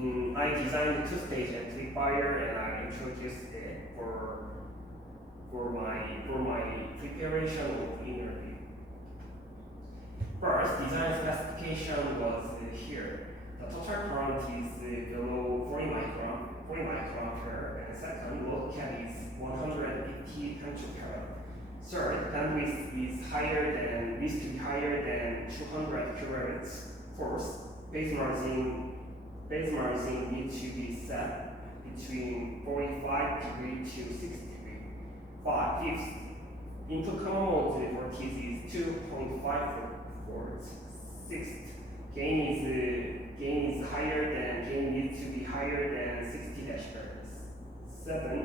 I designed a two-stage amplifier and I introduced it for my preparation of interview. First, design specification was here. The total current is below 40 microampere, and second, load cap is 180 femtofarad. Third, bandwidth is needs to be higher than 200 kHz. Fourth, phase margin needs to be set between 45 degree to 60 degree. Fifth, input common mode voltage is 2.5 volts. Sixth, gain needs to be higher than 60 dB. Seven,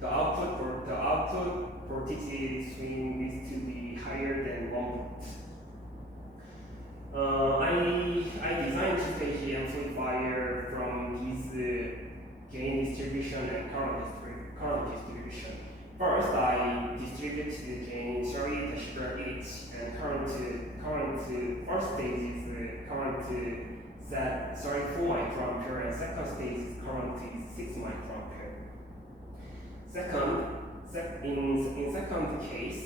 the output voltage swing needs to be higher than 1 volt. I designed two-stage amplifier from his gain distribution and current distribution. First, I distribute the gain 30 dB each, and current first stage is current set 34 microampere, and second stage is current is 6 microampere. In second case,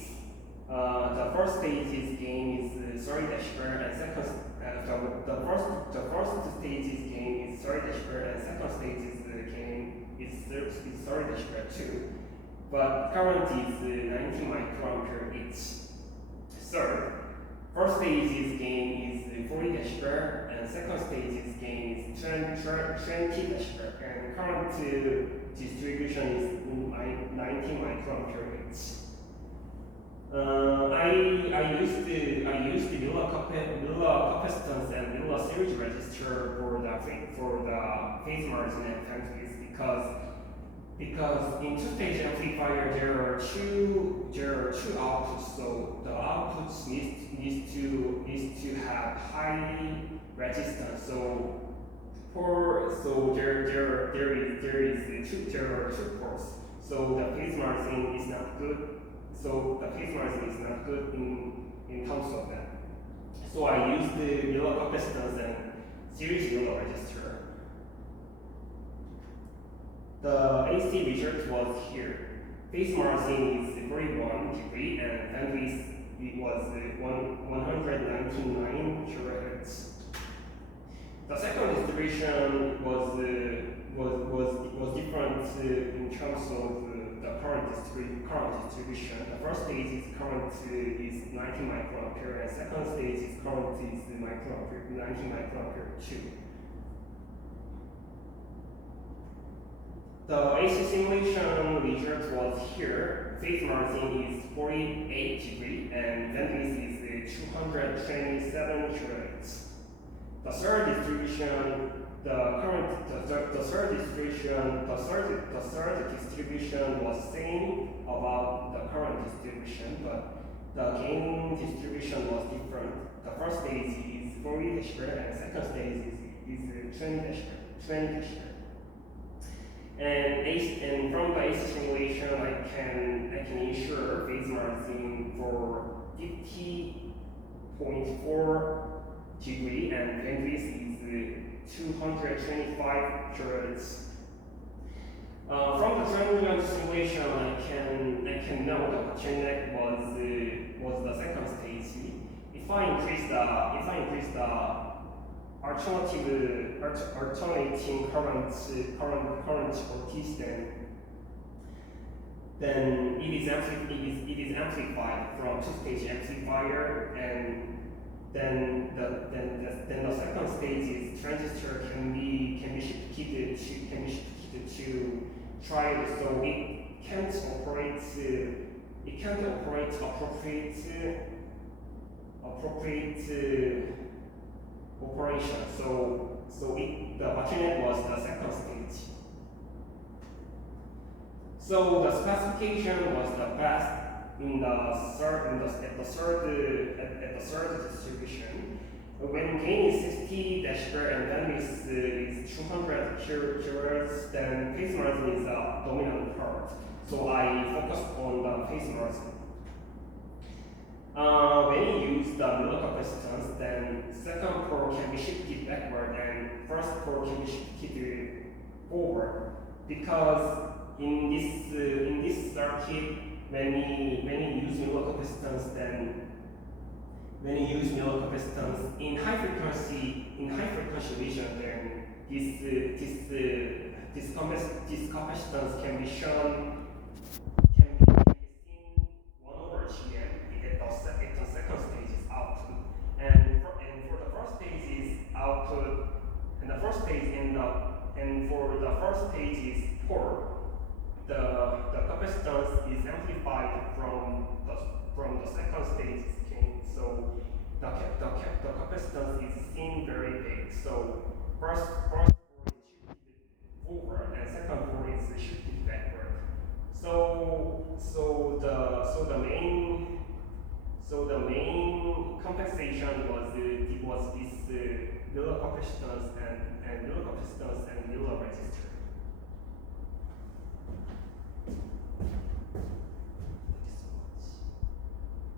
the first stage's gain is 30 dB, and the first stage's gain is 30 dB, and second stage's gain is 30 dB too. But current is 90 microampere each. Third, first stage's gain is 40 dB, and second stage's gain is 20 dB, and current distribution is 90 microampere each. I used the Miller capacitance and Miller series resistor for the phase margin and bandwidth because in two-stage amplifier there are two outputs, so the outputs needs to have high resistance. So there are two ports. So the phase margin is not good. So the phase margin is not good in terms of that. So I used the Miller capacitance and series Miller resistor. The AC result was here. Phase margin is 41 degree and bandwidth was 199 kHz. The second distribution was different in terms of the current distribution. The first stage is current is 90 microampere, and second stage is current is 90 microampere too. The AC simulation result was here. Phase margin is 48 degree and bandwidth is 227 kHz. The third distribution was same about the current distribution, but the gain distribution was different. The first stage is 40 dB and second stage is 20 dB. And from the AC simulation, I can ensure phase margin for 50.4 degree and bandwidth is 225 kHz. From the triangular simulation, I can know the bottleneck was the second stage. If I increase the alternating current voltage, then it is amplified from two-stage amplifier, and then the second stage is transistor can be shifted to triode, so it can't operate appropriate operation. So the bottleneck was the second stage. So the specification was the best at the third distribution. When gain is 60 dB and bandwidth is 200 kHz, then phase margin is the dominant part. So I focused on the phase margin. When you use the Miller capacitance, then second pole can be shifted backward and first pole can can be shifted forward, because in this circuit, when you use local capacitance, in high frequency region, then this capacitance can be shown, can be seen 1/GM at the second stage is output, and for the first stage is output, and the first stage for the first stage is port. The capacitance is amplified from the second stage gain, so the capacitance is seen very big. So